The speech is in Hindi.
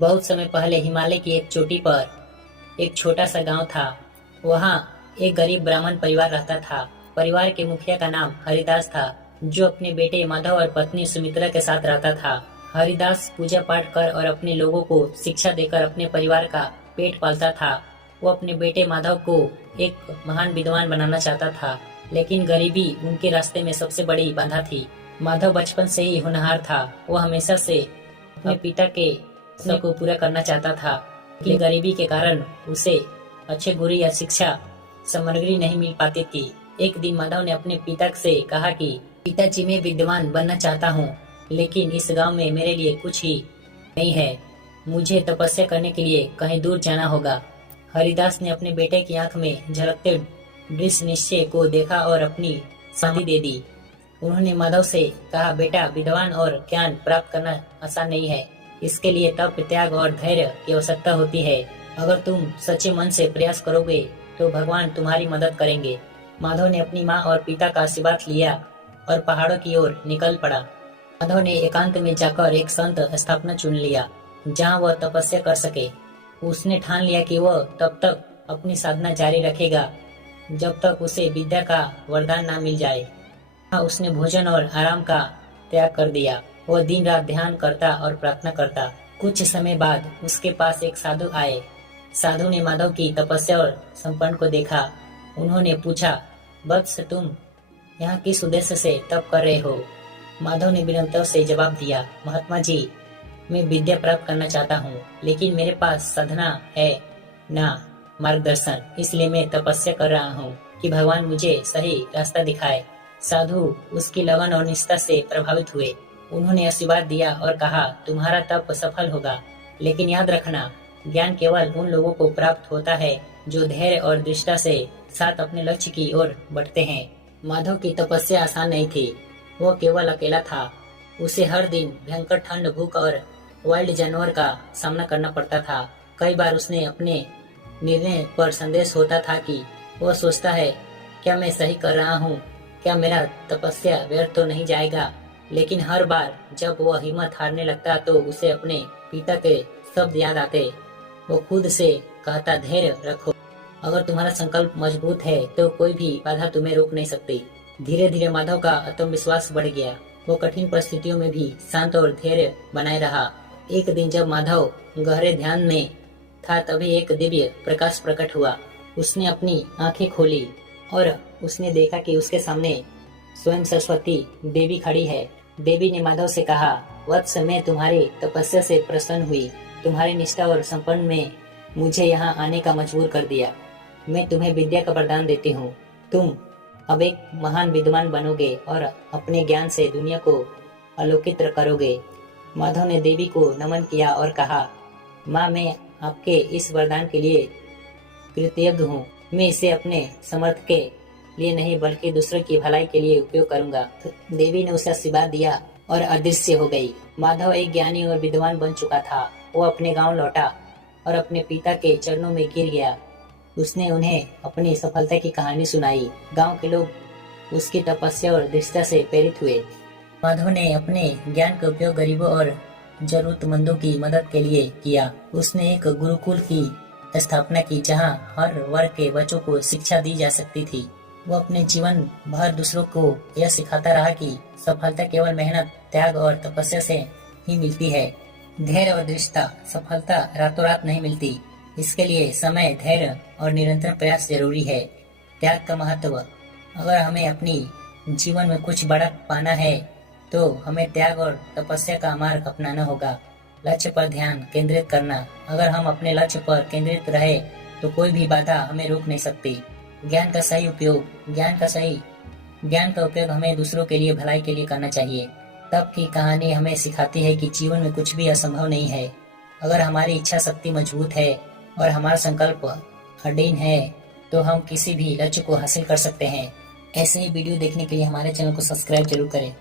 बहुत समय पहले हिमालय की एक चोटी पर एक छोटा सा गांव था। वहां एक गरीब ब्राह्मण परिवार रहता था। परिवार के मुखिया का नाम हरिदास था, जो अपने बेटे माधव और पत्नी सुमित्रा के साथ रहता था। हरिदास पूजा पाठ कर और अपने लोगों को शिक्षा देकर अपने परिवार का पेट पालता था। वो अपने बेटे माधव को एक महान विद्वान बनाना चाहता था, लेकिन गरीबी उनके रास्ते में सबसे बड़ी बाधा थी। माधव बचपन से ही होनहार था। वो हमेशा से अपने पिता के सपने को पूरा करना चाहता था, लेकिन गरीबी के कारण उसे अच्छे गुरु या शिक्षा सामग्री नहीं मिल पाती थी। एक दिन माधव ने अपने पिता से कहा कि पिताजी, मैं विद्वान बनना चाहता हूँ, लेकिन इस गांव में मेरे लिए कुछ ही नहीं है। मुझे तपस्या करने के लिए कहीं दूर जाना होगा। हरिदास ने अपने बेटे की आंख में झलकते दृढ़ निश्चय को देखा और अपनी सहमति दे दी। उन्होंने माधव से कहा, बेटा, विद्वान और ज्ञान प्राप्त करना आसान नहीं है। इसके लिए तप, त्याग और धैर्य की आवश्यकता होती है। अगर तुम सच्चे मन से प्रयास करोगे तो भगवान तुम्हारी मदद करेंगे। माधव ने अपनी माँ और पिता का आशीर्वाद लिया और पहाड़ों की ओर निकल पड़ा। माधव ने एकांत में जाकर एक संत स्थापना चुन लिया, जहाँ वह तपस्या कर सके। उसने ठान लिया कि वह तब तक अपनी साधना जारी रखेगा जब तक उसे विद्या का वरदान न मिल जाए। उसने भोजन और आराम का त्याग कर दिया। वह दिन रात ध्यान करता और प्रार्थना करता। कुछ समय बाद उसके पास एक साधु आए। साधु ने माधव की तपस्या और संपन्न को देखा। उन्होंने पूछा, वत्स, तुम यहाँ किस उद्देश्य से तप कर रहे हो? माधव ने विनम्रता से जवाब दिया, महात्मा जी, मैं विद्या प्राप्त करना चाहता हूँ, लेकिन मेरे पास साधना है ना मार्गदर्शन। इसलिए मैं तपस्या कर रहा हूँ कि भगवान मुझे सही रास्ता दिखाए। साधु उसकी लगन और निष्ठा से प्रभावित हुए। उन्होंने आशीर्वाद दिया और कहा, तुम्हारा तप सफल होगा, लेकिन याद रखना, ज्ञान केवल उन लोगों को प्राप्त होता है जो धैर्य और दृढ़ता से साथ अपने लक्ष्य की ओर बढ़ते हैं। माधव की तपस्या आसान नहीं थी। वो केवल अकेला था। उसे हर दिन भयंकर ठंड, भूख और वाइल्ड जानवर का सामना करना पड़ता था। कई बार उसने अपने निर्णय पर संदेह होता था कि वह सोचता है, क्या मैं सही कर रहा हूँ? क्या मेरा तपस्या व्यर्थ तो नहीं जाएगा? लेकिन हर बार जब वह हिम्मत हारने लगता तो उसे अपने पिता के शब्द याद आते। वो खुद से कहता, धैर्य रखो, अगर तुम्हारा संकल्प मजबूत है तो कोई भी बाधा तुम्हें रोक नहीं सकती। धीरे धीरे माधव का आत्मविश्वास बढ़ गया। वो कठिन परिस्थितियों में भी शांत और धैर्य बनाए रहा। एक दिन जब माधव गहरे ध्यान में था, तभी एक दिव्य प्रकाश प्रकट हुआ। उसने अपनी आंखें खोली और उसने देखा कि उसके सामने स्वयं सरस्वती देवी खड़ी है। देवी ने माधव से कहा, वत्स, मैं तुम्हारी तपस्या से प्रसन्न हुई। तुम्हारी निष्ठा और संपन्न में मुझे यहाँ आने का मजबूर कर दिया। मैं तुम्हें विद्या का वरदान देती हूँ। तुम अब एक महान विद्वान बनोगे और अपने ज्ञान से दुनिया को आलोकित करोगे। माधव ने देवी को नमन किया और कहा, माँ, मैं आपके इस वरदान के लिए कृतज्ञ हूँ। मैं इसे अपने समर्थ के लिए नहीं बल्कि दूसरों की भलाई के लिए उपयोग करूंगा। देवी ने उसे आशीर्वाद दिया और अदृश्य हो गई। माधव एक ज्ञानी और विद्वान बन चुका था। वो अपने गांव लौटा और अपने पिता के चरणों में गिर गया। उसने उन्हें अपनी सफलता की कहानी सुनाई। गांव के लोग उसकी तपस्या और दृढ़ता से प्रेरित हुए। माधव ने अपने ज्ञान का उपयोग गरीबों और जरूरतमंदों की मदद के लिए किया। उसने एक गुरुकुल की स्थापना की, जहां हर वर्ग के बच्चों को शिक्षा दी जा सकती थी। वो अपने जीवन भर दूसरों को यह सिखाता रहा कि सफलता केवल मेहनत, त्याग और तपस्या से ही मिलती है। धैर्य और दृढ़ता, सफलता रातों रात नहीं मिलती। इसके लिए समय, धैर्य और निरंतर प्रयास जरूरी है। त्याग का महत्व, अगर हमें अपनी जीवन में कुछ बड़ा पाना है तो हमें त्याग और तपस्या का मार्ग अपनाना होगा। लक्ष्य पर ध्यान केंद्रित करना, अगर हम अपने लक्ष्य पर केंद्रित रहे तो कोई भी बाधा हमें रोक नहीं सकती। ज्ञान का सही उपयोग, ज्ञान का उपयोग हमें दूसरों के लिए भलाई के लिए करना चाहिए। तब की कहानी हमें सिखाती है कि जीवन में कुछ भी असंभव नहीं है। अगर हमारी इच्छा शक्ति मजबूत है और हमारा संकल्प अडिग है तो हम किसी भी लक्ष्य को हासिल कर सकते हैं। ऐसे ही वीडियो देखने के लिए हमारे चैनल को सब्सक्राइब जरूर करें।